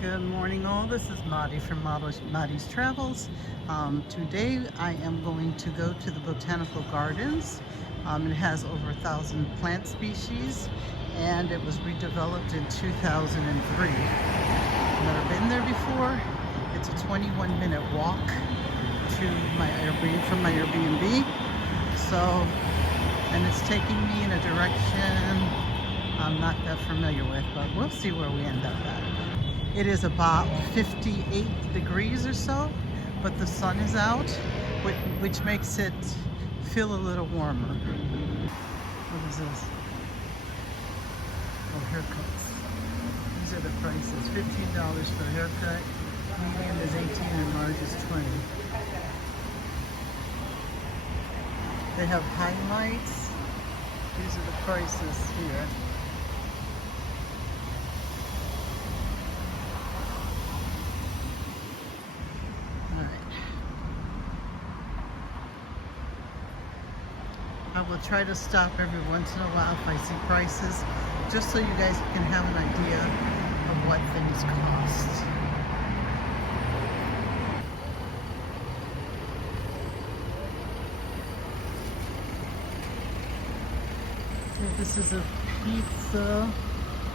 Good morning all, this is Maddie from Maddie's Travels. Today I am going to go to the botanical gardens. It has over 1,000 plant species and it was redeveloped in 2003. I've never been there before. It's a 21-minute walk to my Airbnb from my Airbnb. And it's taking me in a direction I'm not that familiar with, but we'll see where we end up at. It is about 58 degrees or so, but the sun is out, which makes it feel a little warmer. What is this? Oh, haircuts. These are the prices. $15 for a haircut. Medium is 18 and large is 20. They have highlights. These are the prices here. I will try to stop every once in a while if I see prices, just so you guys can have an idea of what things cost. This is a pizza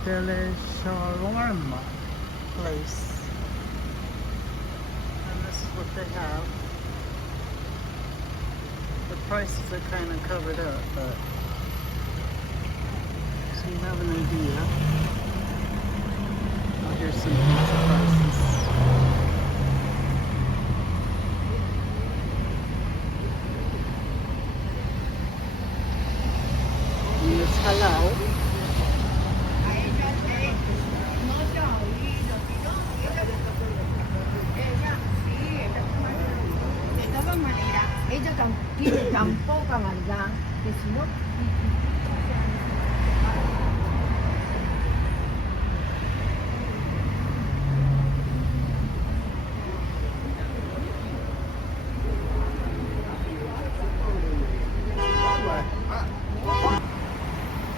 delle shawarma place. And this is what they have. The prices are kind of covered up, but so you have an idea. Oh, here's some pizza prices. And it's halal. Ella tiene tan poca maldad que si no...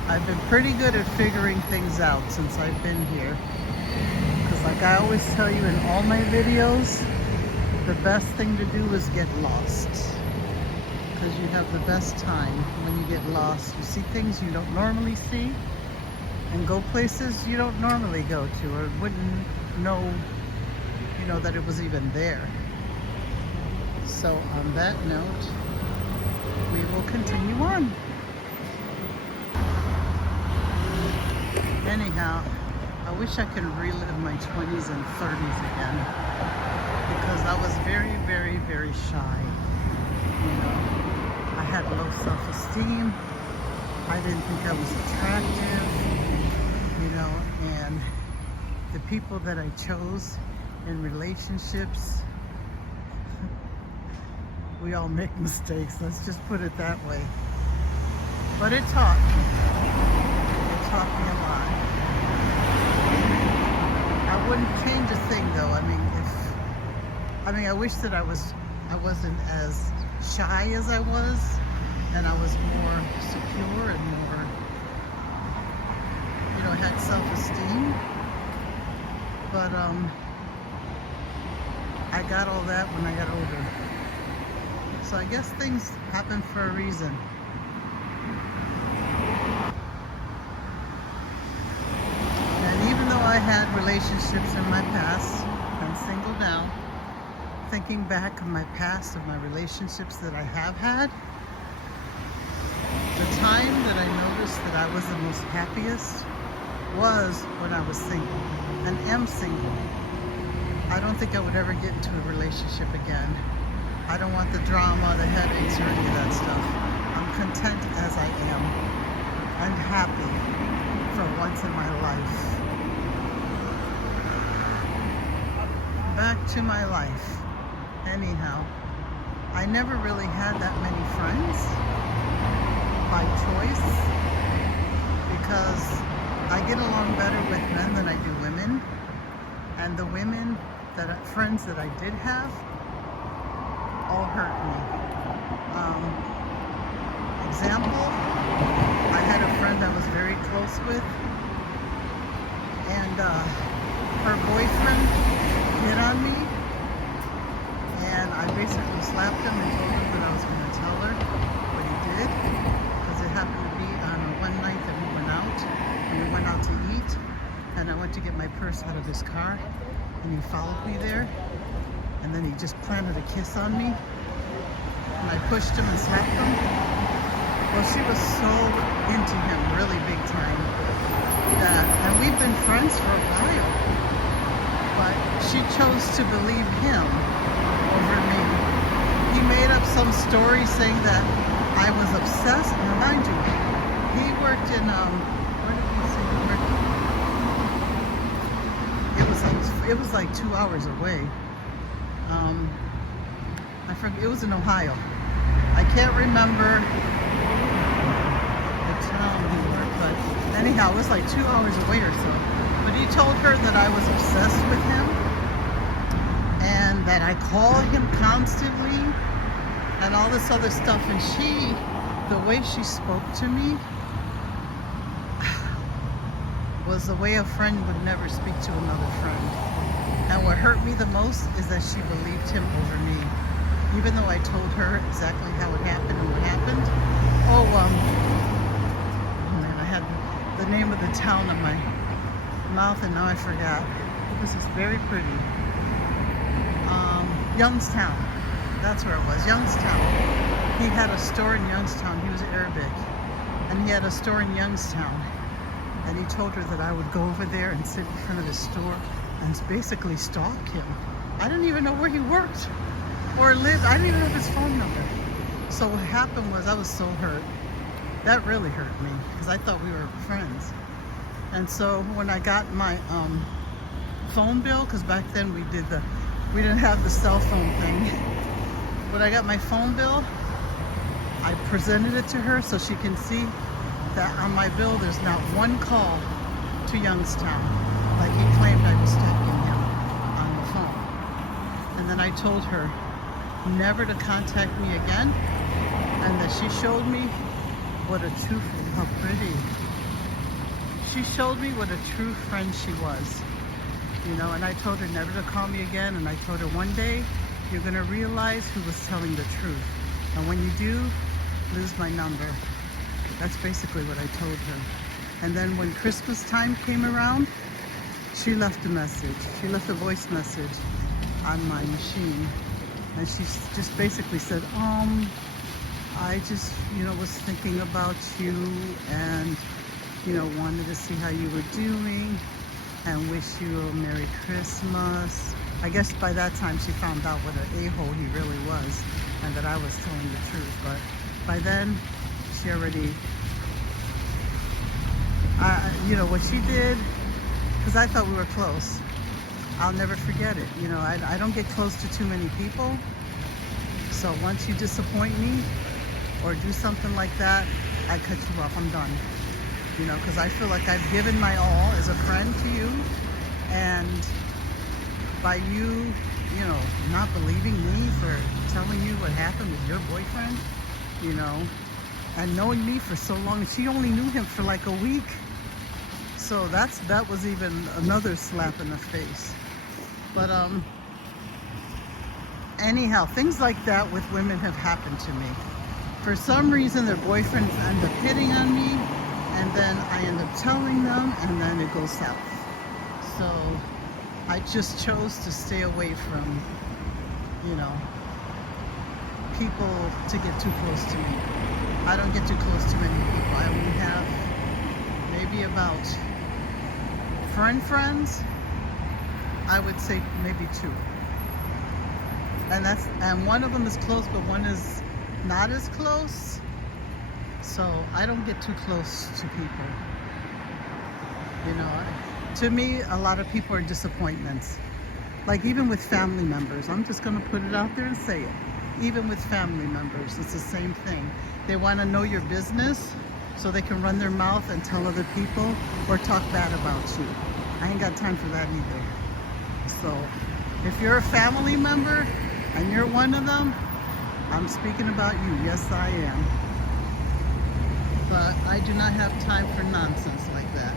I've been pretty good at figuring things out since I've been here. Because like I always tell you in all my videos, the best thing to do is get lost. Because you have the best time when you get lost. You see things you don't normally see and go places you don't normally go to or wouldn't know, that it was even there. So on that note, we will continue on. Anyhow, I wish I could relive my 20s and 30s again, because I was very, very, very shy. I had low self-esteem. I didn't think I was attractive, and the people that I chose in relationships, we all make mistakes, let's just put it that way. But it taught me. It taught me a lot. I wouldn't change a thing though. I wish that I wasn't as shy as I was, and I was more secure and more, had self-esteem. But I got all that when I got older. So I guess things happen for a reason. And even though I had relationships in my past, I'm single now, thinking back of my past, of my relationships that I have had, the time that I noticed that I was the most happiest was when I was single, and am single. I don't think I would ever get into a relationship again. I don't want the drama, the headaches, or any of that stuff. I'm content as I am, and happy for once in my life. Back to my life. Anyhow, I never really had that many friends by choice, because I get along better with men than I do women, and the women friends that I did have all hurt me. Example, I had a friend I was very close with, and her boyfriend hit on me, and I basically slapped him and told him that I was going to tell her what he did, because it happened to be on a one night that we went out, and we went out to eat, and I went to get my purse out of his car, and he followed me there, and then he just planted a kiss on me, and I pushed him and slapped him. Well, she was so into him, really big time, that, and we've been friends for a while, but she chose to believe him over me. He made up some story saying that I was obsessed. Now, mind you, he worked in, where did he say he worked? It was like 2 hours away. I forget, it was in Ohio. I can't remember the town he worked, but anyhow, it was like 2 hours away or so. But he told her that I was obsessed with him and that I call him constantly and all this other stuff. And she, the way she spoke to me was the way a friend would never speak to another friend. And what hurt me the most is that she believed him over me. Even though I told her exactly how it happened and what happened. Oh man, I had the name of the town in my mouth and now I forgot. This is very pretty. Youngstown. That's where it was, Youngstown. He had a store in Youngstown. He was Arabic. And he had a store in Youngstown. And he told her that I would go over there and sit in front of his store and basically stalk him. I didn't even know where he worked or lived. I didn't even have his phone number. So what happened was I was so hurt. That really hurt me because I thought we were friends. And so when I got my phone bill, because back then we didn't have the cell phone thing. When I got my phone bill, I presented it to her so she can see that on my bill there's not one call to Youngstown. Like he claimed I was stalking him on the phone. And then I told her never to contact me again, and that she showed me what a true, how pretty. She showed me what a true friend she was, you know, and I told her never to call me again, and I told her one day you're gonna realize who was telling the truth, and when you do, lose my number. That's basically what I told her. And then when Christmas time came around, she left a message. She left a voice message on my machine. And she just basically said, I just, was thinking about you and, wanted to see how you were doing and wish you a Merry Christmas. I guess by that time she found out what an a-hole he really was and that I was telling the truth. But by then, she already, what she did, because I thought we were close. I'll never forget it. I don't get close to too many people. So once you disappoint me or do something like that, I cut you off. I'm done. Because I feel like I've given my all as a friend to you. And by you, not believing me for telling you what happened with your boyfriend, and knowing me for so long, she only knew him for like a week. So that was even another slap in the face. But anyhow, things like that with women have happened to me. For some reason, their boyfriends end up hitting on me, and then I end up telling them, and then it goes south. So I just chose to stay away from, people to get too close to me. I don't get too close to many people. I only have maybe about friends, I would say maybe 2. And one of them is close, but one is not as close. So I don't get too close to people. To me, a lot of people are disappointments. Like even with family members, I'm just gonna put it out there and say it. Even with family members, it's the same thing. They wanna know your business so they can run their mouth and tell other people or talk bad about you. I ain't got time for that either. So if you're a family member and you're one of them, I'm speaking about you. Yes, I am. But I do not have time for nonsense like that.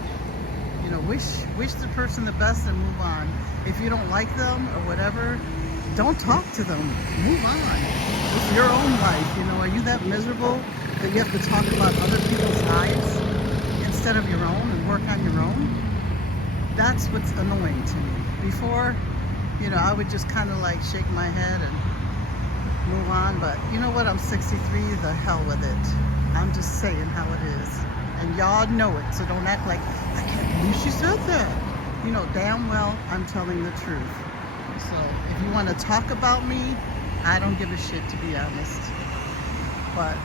You know, wish the person the best and move on. If you don't like them or whatever, don't talk to them. Move on. It's your own life. You know, are you that miserable that you have to talk about other people's lives instead of your own and work on your own? That's what's annoying to me. Before, you know, I would just kind of like shake my head and move on, but you know what? I'm 63, the hell with it. I'm just saying how it is. And y'all know it, so don't act like, I can't believe she said that. You know damn well I'm telling the truth. So if you want to talk about me, I don't give a shit, to be honest. But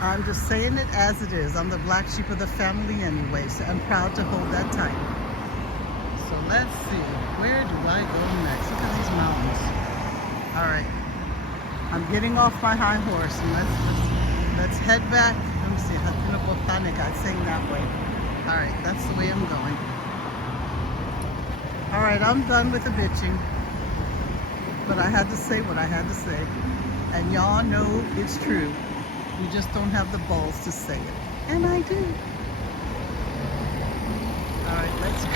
I'm just saying it as it is. I'm the black sheep of the family anyway, so I'm proud to hold that title. So let's see, where do I go next? Look at these mountains. All right, I'm getting off my high horse and let's head back. Let me see, botanical, it's saying that way. All right, that's the way I'm going. All right, I'm done with the bitching, but I had to say what I had to say. And y'all know it's true. You just don't have the balls to say it. And I do. All right, let's go.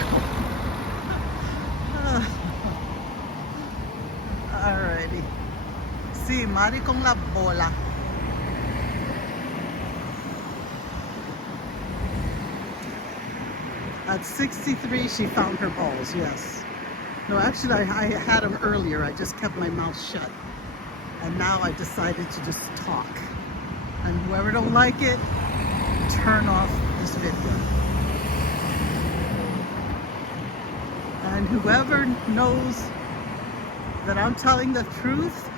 Alrighty. Sí, Mari con la bola. At 63, she found her balls, yes. No, actually, I had them earlier. I just kept my mouth shut. And now I decided to just talk. And whoever don't like it, turn off this video. And whoever knows that I'm telling the truth,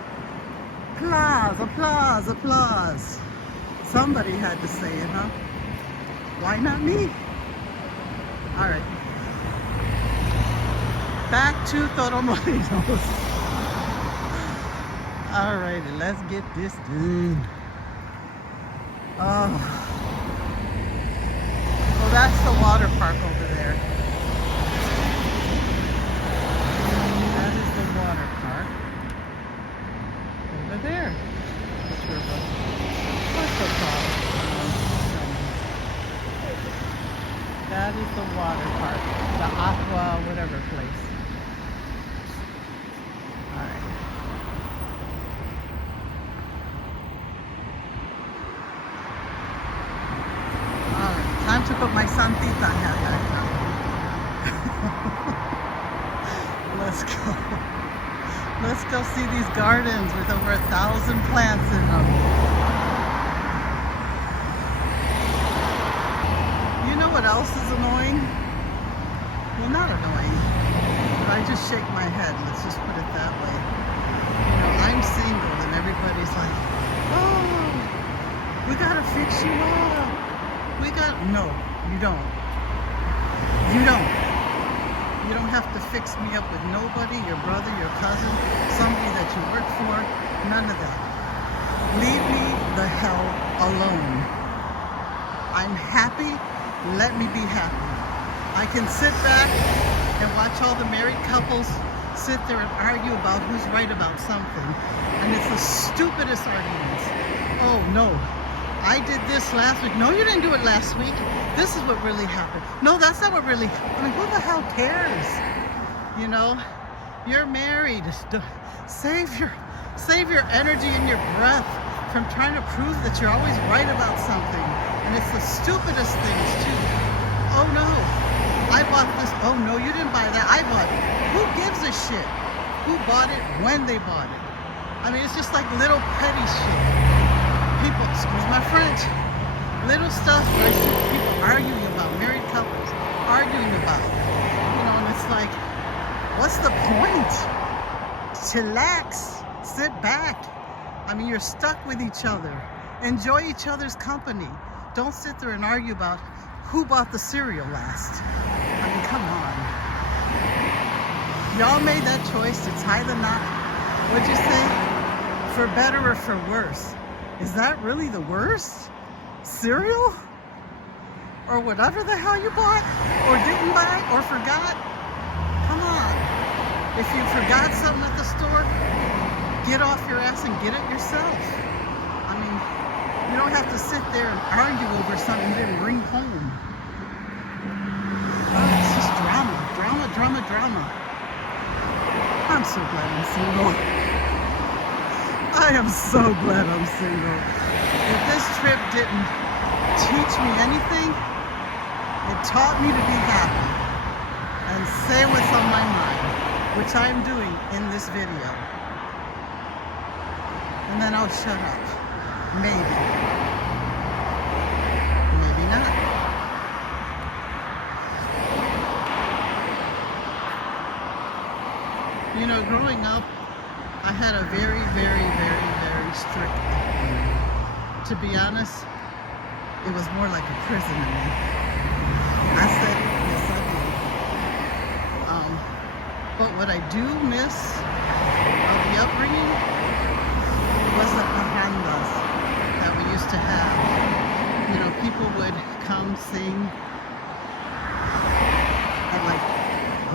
applause, applause, applause. Somebody had to say it, huh? Why not me? All right. Back to Torremolinos. All righty, let's get this done. Oh. Well, that's the water park over there. That is the water park. Over there. What's the problem? That is the water park. The aqua, whatever place. Alright. Alright, time to put my santita hat back on. Let's go. Let's go see these gardens with over 1,000 plants in them. You know what else is annoying? Well, not annoying, but I just shake my head. Let's just put it that way. You know, I'm single and everybody's like, oh, we gotta fix you up. No, you don't. You don't. You don't have to fix me up with nobody, your brother, your cousin, somebody that you work for, none of that. Leave me the hell alone. I'm happy, let me be happy. I can sit back and watch all the married couples sit there and argue about who's right about something. And it's the stupidest arguments. Oh no, I did this last week. No, you didn't do it last week. This is what really happened. No, that's not what really happened. I mean, who the hell cares? You know, you're married. Save your energy and your breath from trying to prove that you're always right about something. And it's the stupidest things too. Oh no, I bought this. Oh no, you didn't buy that. I bought it. Who gives a shit? Who bought it? When they bought it? I mean, it's just like little petty shit. People, excuse my French, little stuff where I see people arguing about, married couples arguing about, you know, and it's like, what's the point? Chillax, sit back. I mean, you're stuck with each other. Enjoy each other's company. Don't sit there and argue about who bought the cereal last. I mean, come on. Y'all made that choice to tie the knot. What'd you say? For better or for worse? Is that really the worst? Cereal? Or whatever the hell you bought? Or didn't buy? Or forgot? Come on. If you forgot something at the store, get off your ass and get it yourself. I mean, you don't have to sit there and argue over something you didn't bring home. drama. I'm so glad I'm single. I am so glad I'm single. If this trip didn't teach me anything, it taught me to be happy and say what's on my mind, which I am doing in this video. And then I'll shut up. Maybe. Maybe not. You know, growing up, I had a very, very, very, very strict upbringing. To be honest, it was more like a prison to me. I said, yes, I did. But what I do miss of the upbringing was the parandas that we used to have. You know, people would come sing at like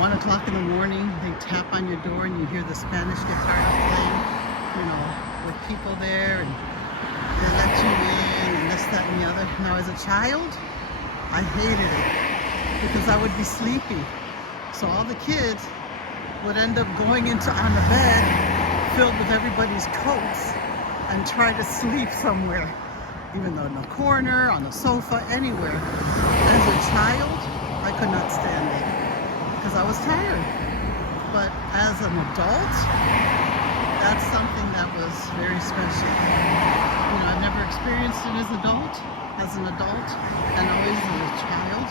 1 o'clock in the morning. They tap on your door and you hear the Spanish guitar playing, you know, with people there, and they let you in and this, that, and the other. Now, as a child, I hated it because I would be sleepy. So all the kids would end up going on the bed filled with everybody's coats and try to sleep somewhere, even though in the corner, on the sofa, anywhere. As a child, I could not stand it because I was tired. But as an adult, that's something that was very special. You know, I've never experienced it as an adult, and always as a child.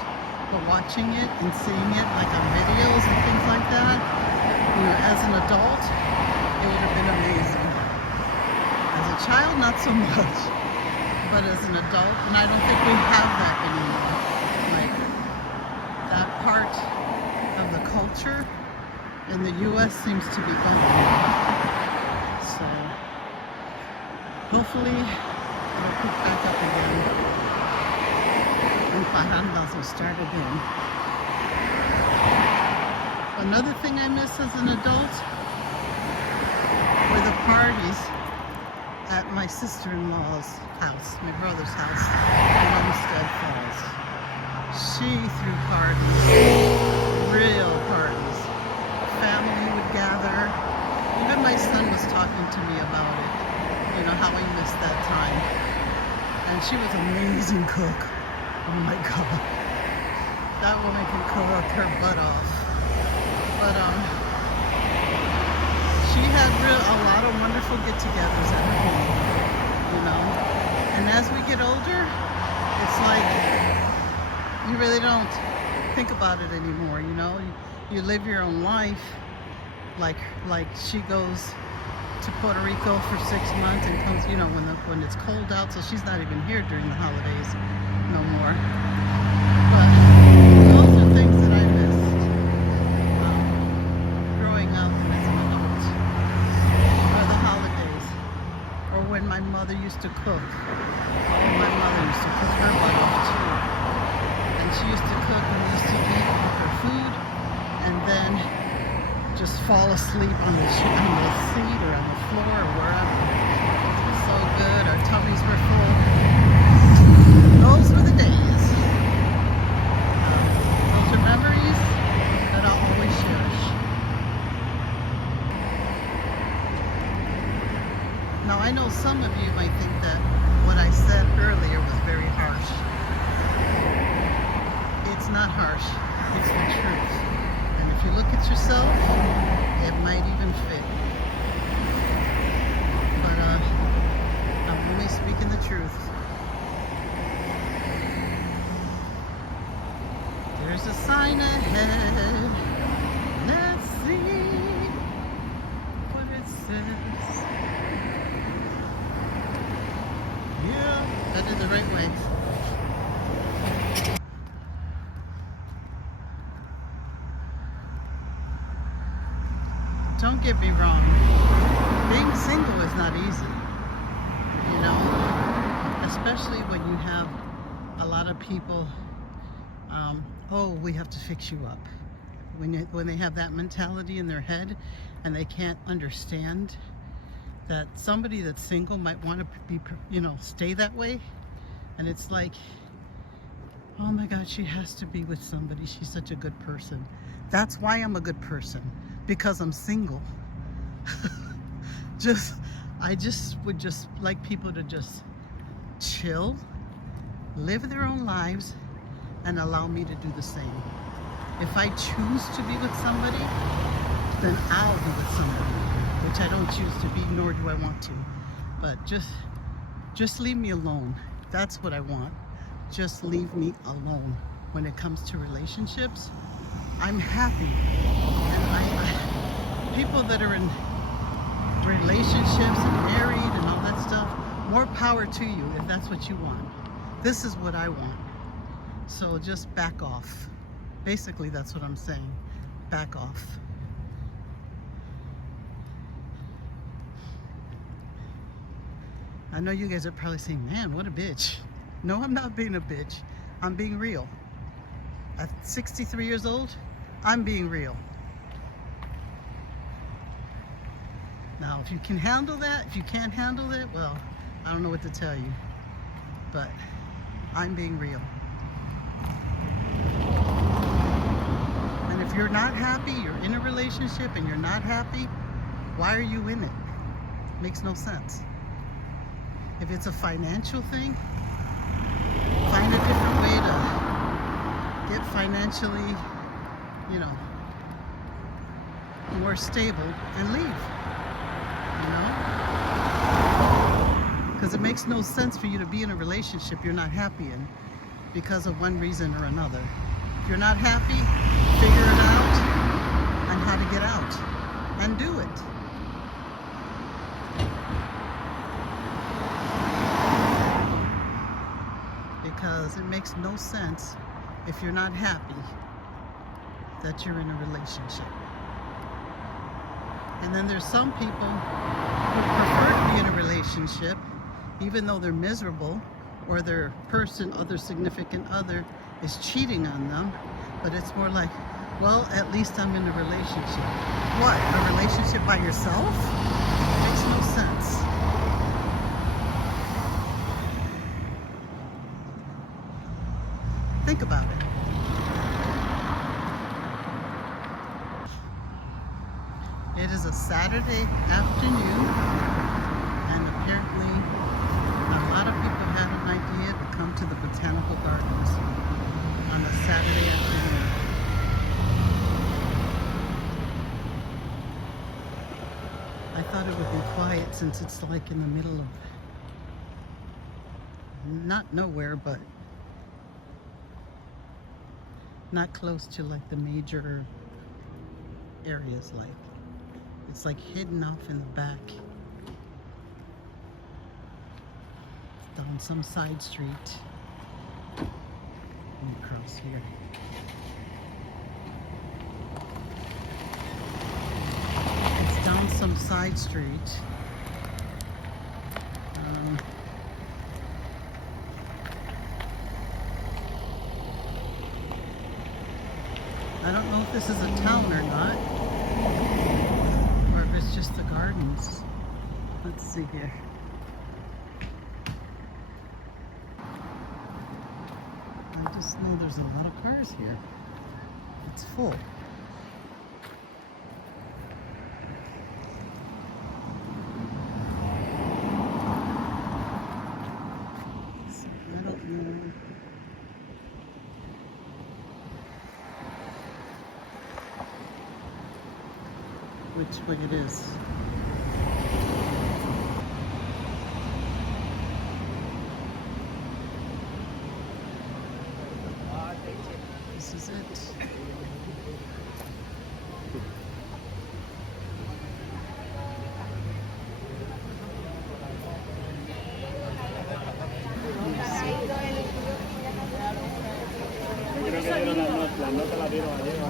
But watching it and seeing it like on videos and things like that, you know, as an adult, it would have been amazing. As a child, not so much. But as an adult, and I don't think we have that anymore. Like, that part of the culture in the U.S. seems to be gone. So, hopefully, it'll pick back up again. And parandas will start again. Another thing I miss as an adult were the parties at my sister-in-law's house, my brother's house in Olmsted Falls. She threw parties, real parties. Family would gather. Even my son was talking to me about it, you know, how he missed that time. And she was an amazing cook. Oh my God. That woman can cook her butt off. But she had a lot of wonderful get-togethers at her home, you know. And as we get older, it's like you really don't think about it anymore, you know. You live your own life. Like she goes to Puerto Rico for 6 months and comes, you know, when it's cold out, so she's not even here during the holidays no more. But those are things that I missed growing up as an adult, or the holidays, or when my mother used to cook. My mother used to cook her butt off too, and she used to cook and we used to eat her food, and then just fall asleep on the seat or on the floor or wherever. It was so good. Our tummies were full. Those were the days. Those are memories that I'll always cherish. Now, I know some of you might think that what I said earlier was very harsh. It's not harsh. It's the truth. And if you look at yourself, it might even fit. But I'm only speaking the truth. There's a sign ahead. Let's see what it says. Yeah, I did the right way. Don't get me wrong, being single is not easy, you know, especially when you have a lot of people, oh, we have to fix you up. When they have that mentality in their head and they can't understand that somebody that's single might want to be, you know, stay that way. And it's like, oh my God, she has to be with somebody. She's such a good person. That's why I'm a good person, because I'm single. I just would just like people to just chill, live their own lives, and allow me to do the same. If I choose to be with somebody, then I'll be with somebody, which I don't choose to be, nor do I want to. But just leave me alone. That's what I want. Just leave me alone. When it comes to relationships, I'm happy. And people that are in relationships and married and all that stuff, more power to you if that's what you want. This is what I want. So just back off. Basically, that's what I'm saying. Back off. I know you guys are probably saying, man, what a bitch. No, I'm not being a bitch. I'm being real. At 63 years old, I'm being real. Now, if you can handle that, if you can't handle it, well, I don't know what to tell you. But I'm being real. And if you're not happy, you're in a relationship and you're not happy, why are you in it? Makes no sense. If it's a financial thing, find a different way to get financially, you know, more stable and leave, you know? Because it makes no sense for you to be in a relationship you're not happy in because of one reason or another. If you're not happy, figure it out and how to get out and do it. Because it makes no sense if you're not happy that you're in a relationship. And then there's some people who prefer to be in a relationship even though they're miserable or their person or their significant other is cheating on them, but it's more like, well, at least I'm in a relationship. What, a relationship by yourself? Makes no sense. Think about it. It is a Saturday afternoon, and apparently a lot of people had an idea to come to the botanical gardens on a Saturday afternoon. I thought it would be quiet since it's like in the middle of, not nowhere, but not close to like the major areas. Like it's like hidden off in the back down some side street. Let me cross here. It's down some side street. I don't know if this is a town or not, or if it's just the gardens. Let's see here. I just know there's a lot of cars here. It's full. So I don't know. Which way it is. This is it.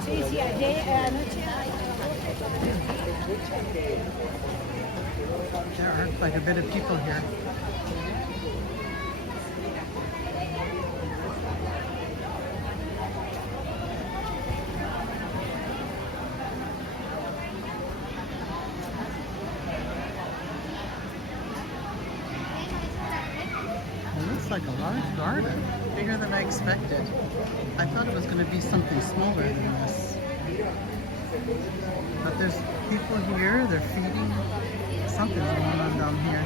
Sí, sí, ayer anoche. There are quite a bit of people here. It looks like a large garden, bigger than I expected. I thought it was going to be something smaller than this. But there's people here, they're feeding. Something's going on down here.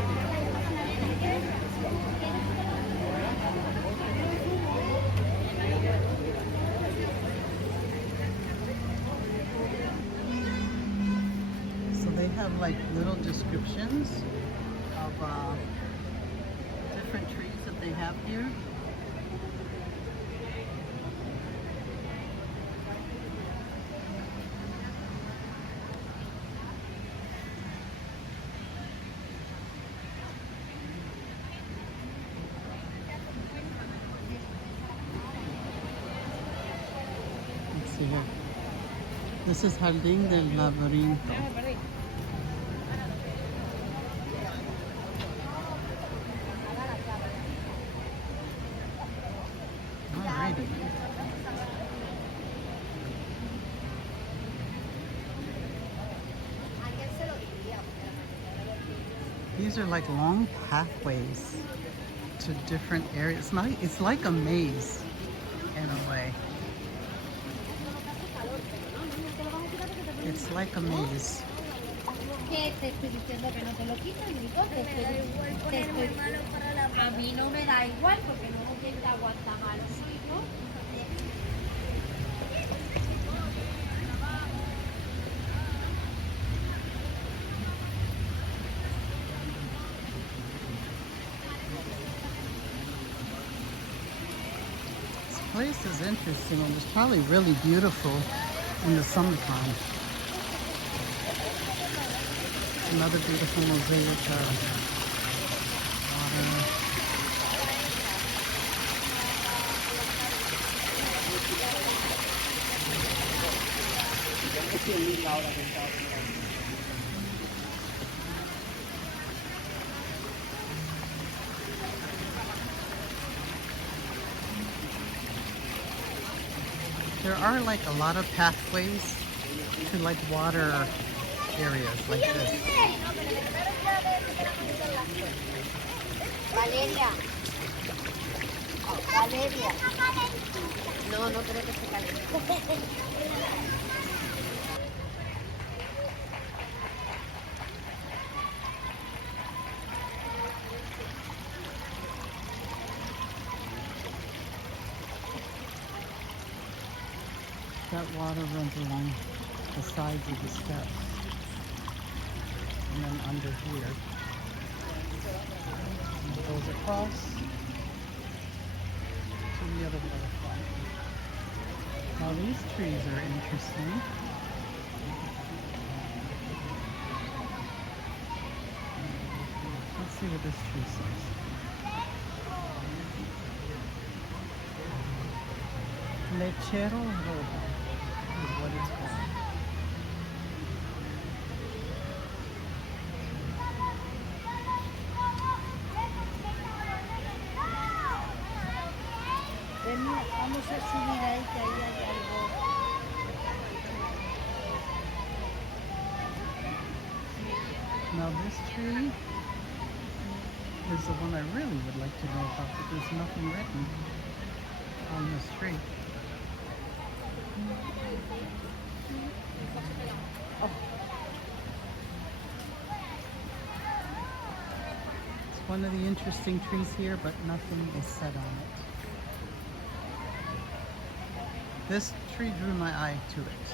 So they have like little descriptions of different trees that they have here. Let's see here. This is Jardín del Laberinto. Alrighty. These are like long pathways to different areas. It's like a maze in a way. It's like a maze. ¿Qué te estoy diciendo que no te lo quites, Nico? A mí no me da igual porque no sé quién te aguanta malo, ¿no? This place is interesting and it's probably really beautiful in the summertime. Another beautiful mosaic water. There are like a lot of pathways to like water areas like this. Valeria. Valeria. No, no creo que se caliente. That water runs along the sides of the steps and then under here. And it goes across to the other waterfall. Now these trees are interesting. Let's see what this tree says. Lechero rojo is what it's called. Vamos a subir ahí que ahí hay algo. Now this tree is the one I really would like to know about, but there's nothing written on this tree. Oh. It's one of the interesting trees here, but nothing is said on it. This tree drew my eye to it.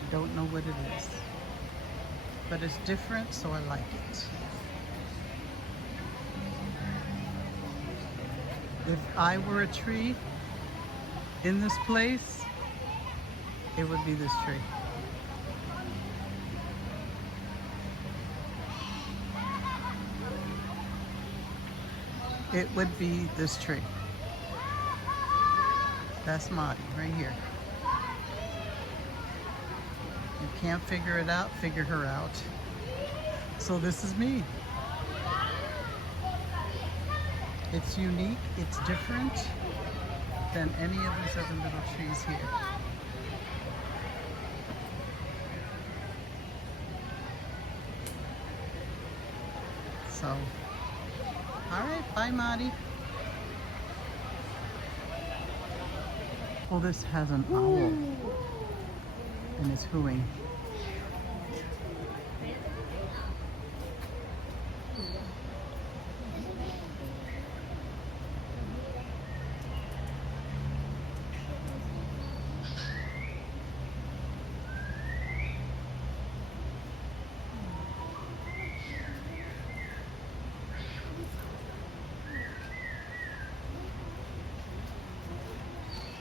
I don't know what it is, but it's different, so I like it. If I were a tree in this place, it would be this tree. It would be this tree. That's Marty right here. You can't figure it out, figure her out. So this is me. It's unique, it's different than any of these other little trees here. So, all right, bye, Marty. Oh, this has an owl and it's hooing.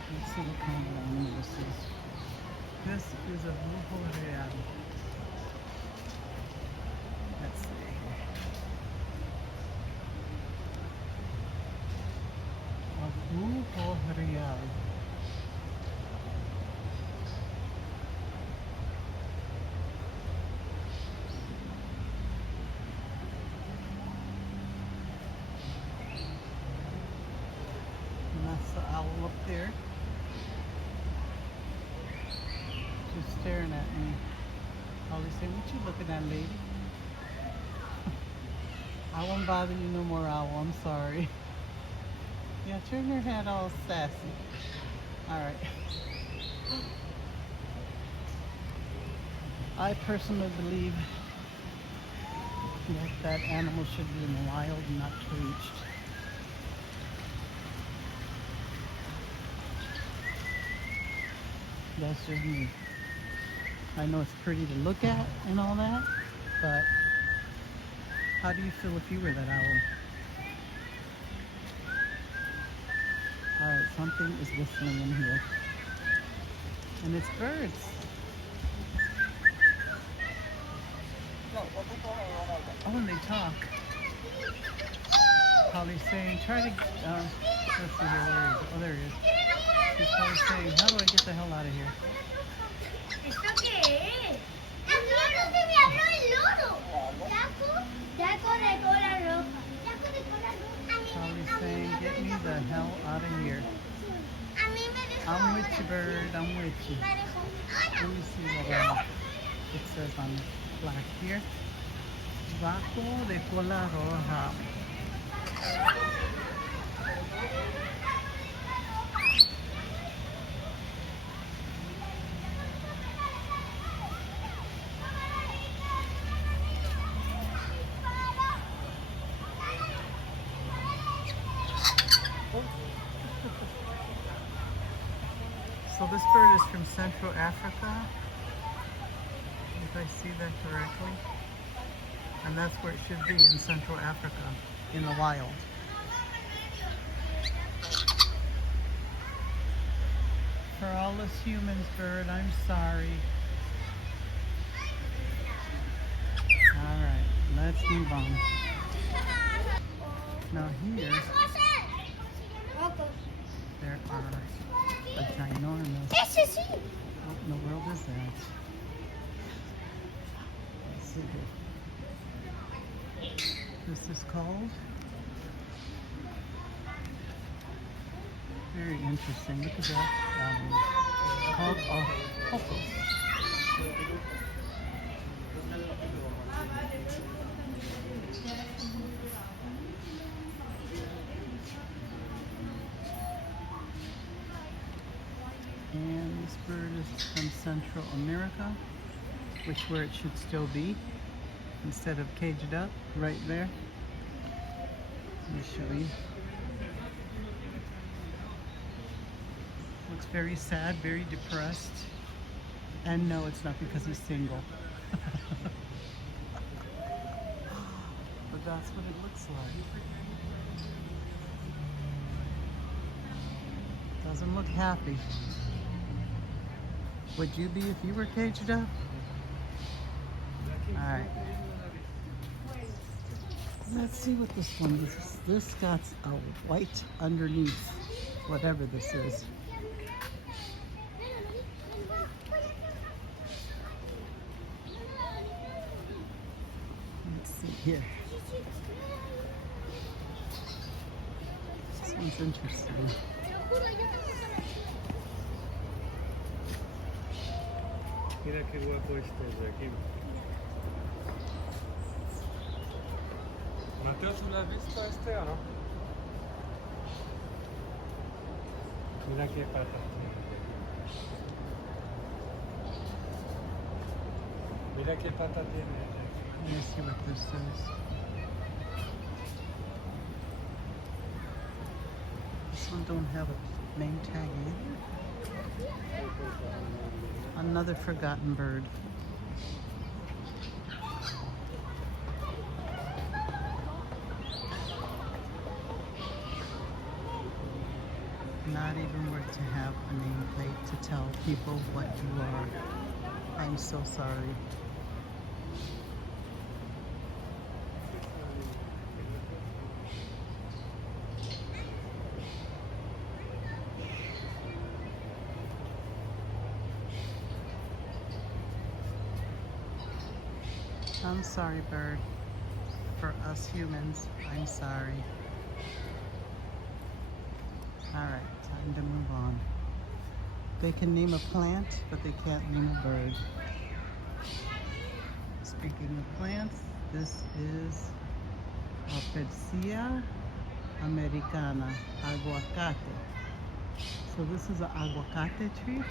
Let's see what kind of animal this is. This is a brujo real. Let's see. A brujo real. And that's the owl up there. Just staring at me. Probably saying, what you looking at, lady? I won't bother you no more, owl. I'm sorry. Yeah, turn your head all sassy. Alright. I personally believe that animal should be in the wild and not caged. That's just me. I know it's pretty to look at and all that, but how do you feel if you were that owl? Alright, something is whistling in here. And it's birds. Oh, and they talk. Probably saying, try to, let's see here, where is it? Oh, there he is. He's probably saying, how do I get the hell out of here? ¿Esto qué es? ¡No se me habló el loro! Yaco de cola roja. Yaco de cola roja. Probably saying, get me the hell out of here. A mí me dejó. I'm with you, bird. I'm with you. Let me see what it says on black here. Vaco de cola roja. So this bird is from Central Africa, if I see that correctly. And that's where it should be, in Central Africa, in the wild. For all us humans, bird, I'm sorry. Alright, let's move on. Now here, there are a ginormous... What in the world is that? Let's see here. This is called... Very interesting. Look at that. It's called a coco. And this bird is from Central America, which where it should still be, instead of caged up, right there. Let me show you. Looks very sad, very depressed. And no, it's not because he's single. But that's what it looks like. Doesn't look happy. Would you be if you were caged up? Alright. Let's see what this one is. This got a white underneath, whatever this is. Let's see here. This one's interesting. Mira qué guapo este de aquí. Mateo, ¿tú lo has visto este o no? Mira qué patas tiene. Mira qué pata tiene. Let me see what this is. This one don't have a name tag either. Another forgotten bird. Not even worth to have a nameplate to tell people what you are. I'm so sorry. I'm sorry, bird. For us humans, I'm sorry. Alright, time to move on. They can name a plant, but they can't name a bird. Speaking of plants, this is a Persea americana, aguacate. So this is an aguacate tree.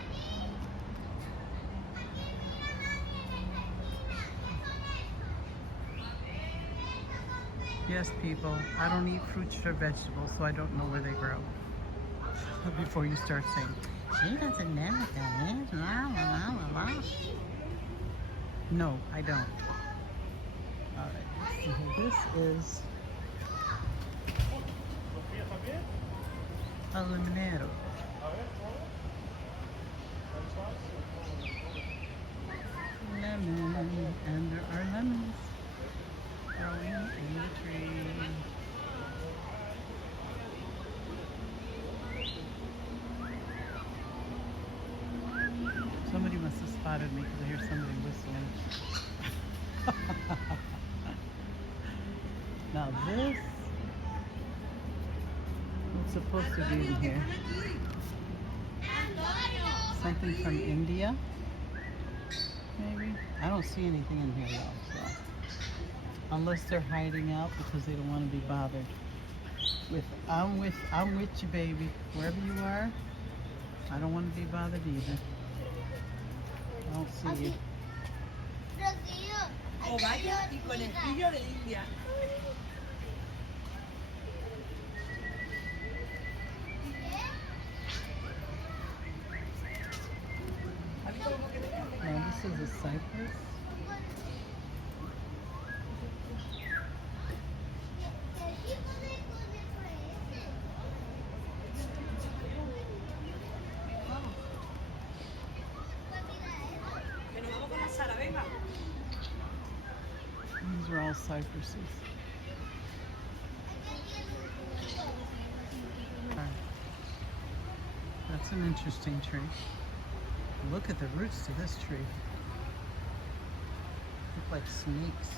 Yes, people, I don't eat fruits or vegetables, so I don't know where they grow. Before you start saying, she doesn't know what that is, la, la, la, la, la. No, I don't. Alright, let's see here. This is a limonero. Lemon, and there are lemons growing in the tree. Somebody must have spotted me because I hear somebody whistling. Now this, what's supposed to be in here? Something from India, maybe? I don't see anything in here though, so. Unless they're hiding out because they don't want to be bothered. I'm with you, baby. Wherever you are, I don't want to be bothered either. I don't see you. O vaya y conejillo de India. Now this is a cypress. Que nos vamos con la Sara, venga. These are all cypresses. Alright. That's an interesting tree. Look at the roots to this tree. Look like snakes.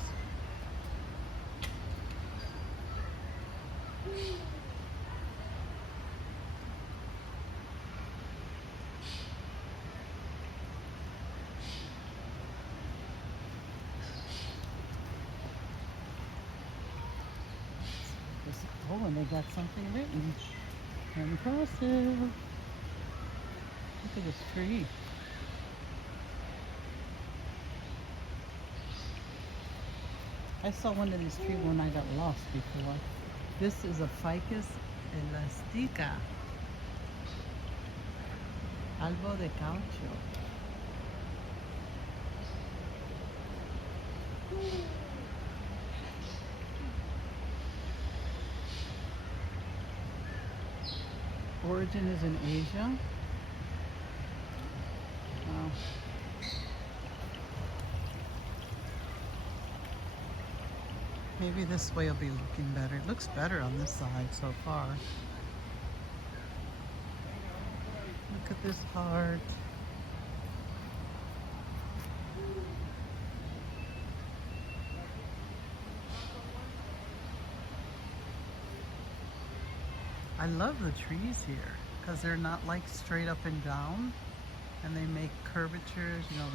Oh, and they got something written. Impressive. Look at this tree. I saw one of these trees when I got lost before. This is a Ficus elastica. Algo de caucho. Origin is in Asia. Wow. Maybe this way will be looking better. It looks better on this side so far. Look at this heart. I love the trees here because they're not like straight up and down, and they make curvatures, you know,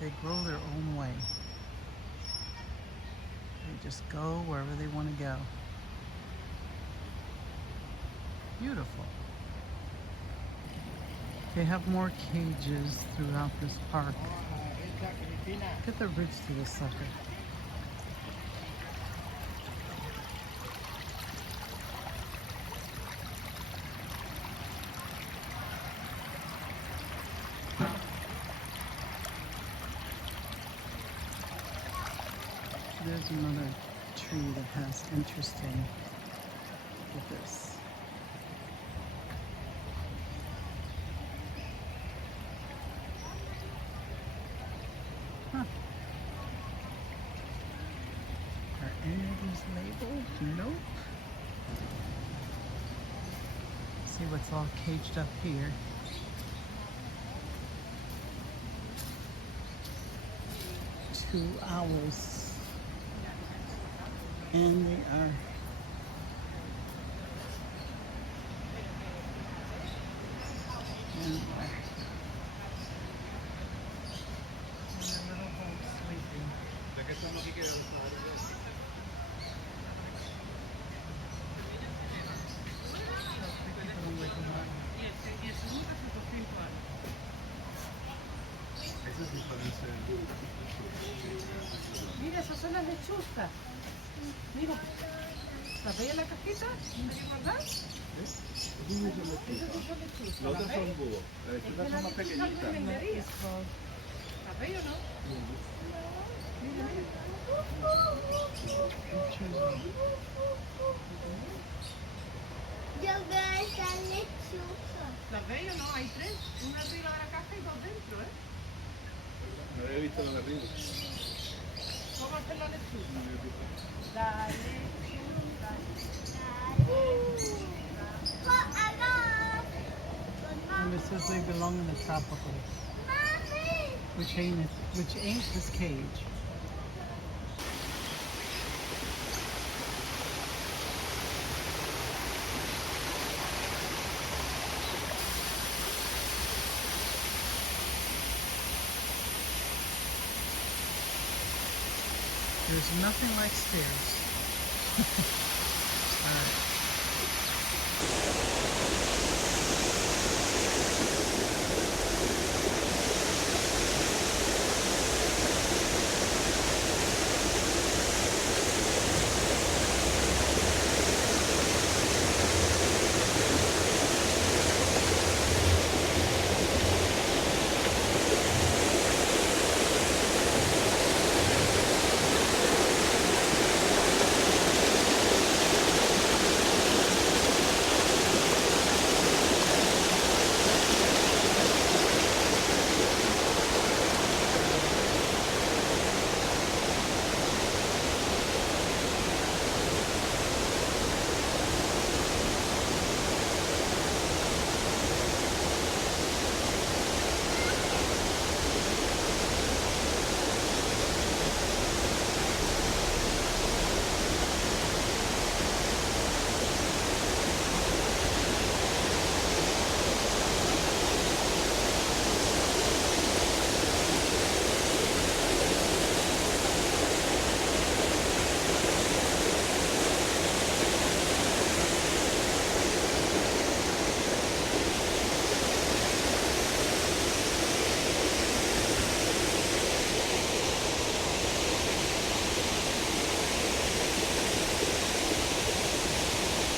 they grow their own way. They just go wherever they want to go. Beautiful. They have more cages throughout this park. Get the ridge to this sucker. There's another tree that has interesting with this. Huh. Are any of these labeled? Nope. See what's all caged up here. Two hours. And they are in the little hole sleeping. Mira, esas son las lechuzas. Mira, ¿las veis en la cajita? ¿Verdad? Esas son lechuzas. Los otros son búhos. Estas son más pequeñitas. ¿Las veis o no? Mira, mira. Yo veo esa lechuga. ¿Las veis o no? Hay tres. Una arriba de la caja y dos dentro, ¿eh? No había visto la de arriba. ¿Cómo hacer la lechuga? La lechuga. And it says they belong in the tropical, which ain't this cage. There's nothing like stairs. All right.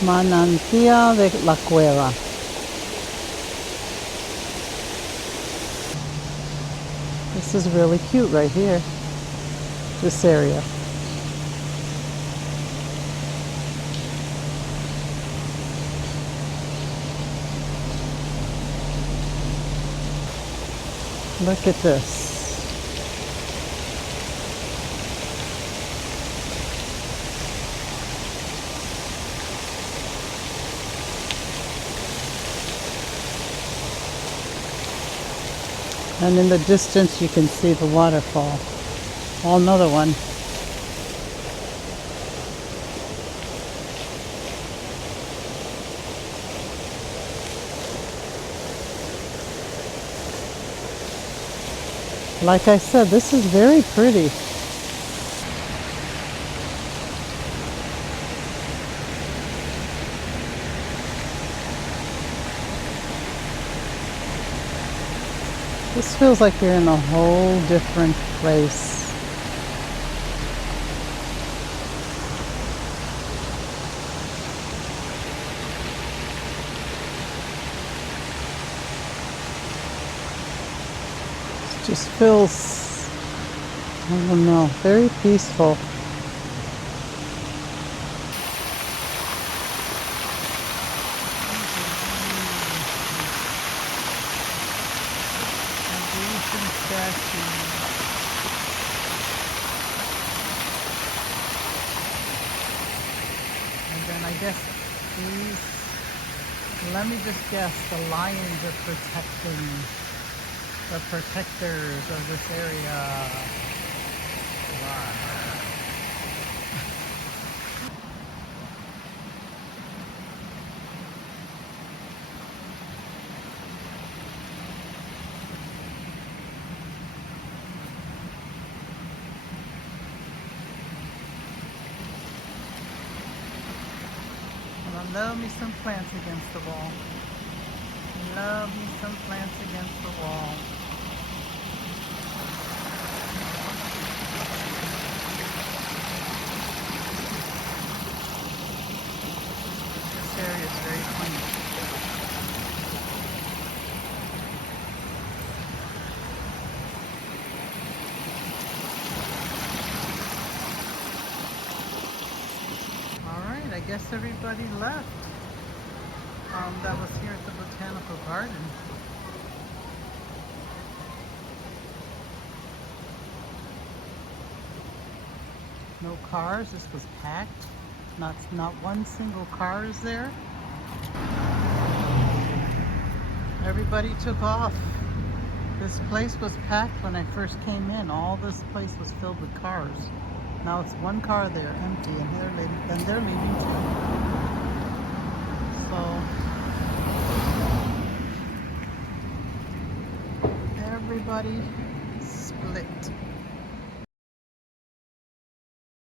Manantial de la Cueva. This is really cute right here, this area. Look at this. And in the distance you can see the waterfall. Oh, another one. Like I said, this is very pretty. This feels like you're in a whole different place. It just feels, I don't know, very peaceful. And then I guess these, let me just guess, the lions are protecting, the protectors of this area. Wow. Love me some plants against the wall. Love me some plants against the wall. This area is very clean. Alright, I guess everybody left. That was here at the Botanical Garden. No cars, this was packed. Not one single car is there. Everybody took off. This place was packed when I first came in. All this place was filled with cars. Now it's one car there, empty, and they're leaving too. So everybody split.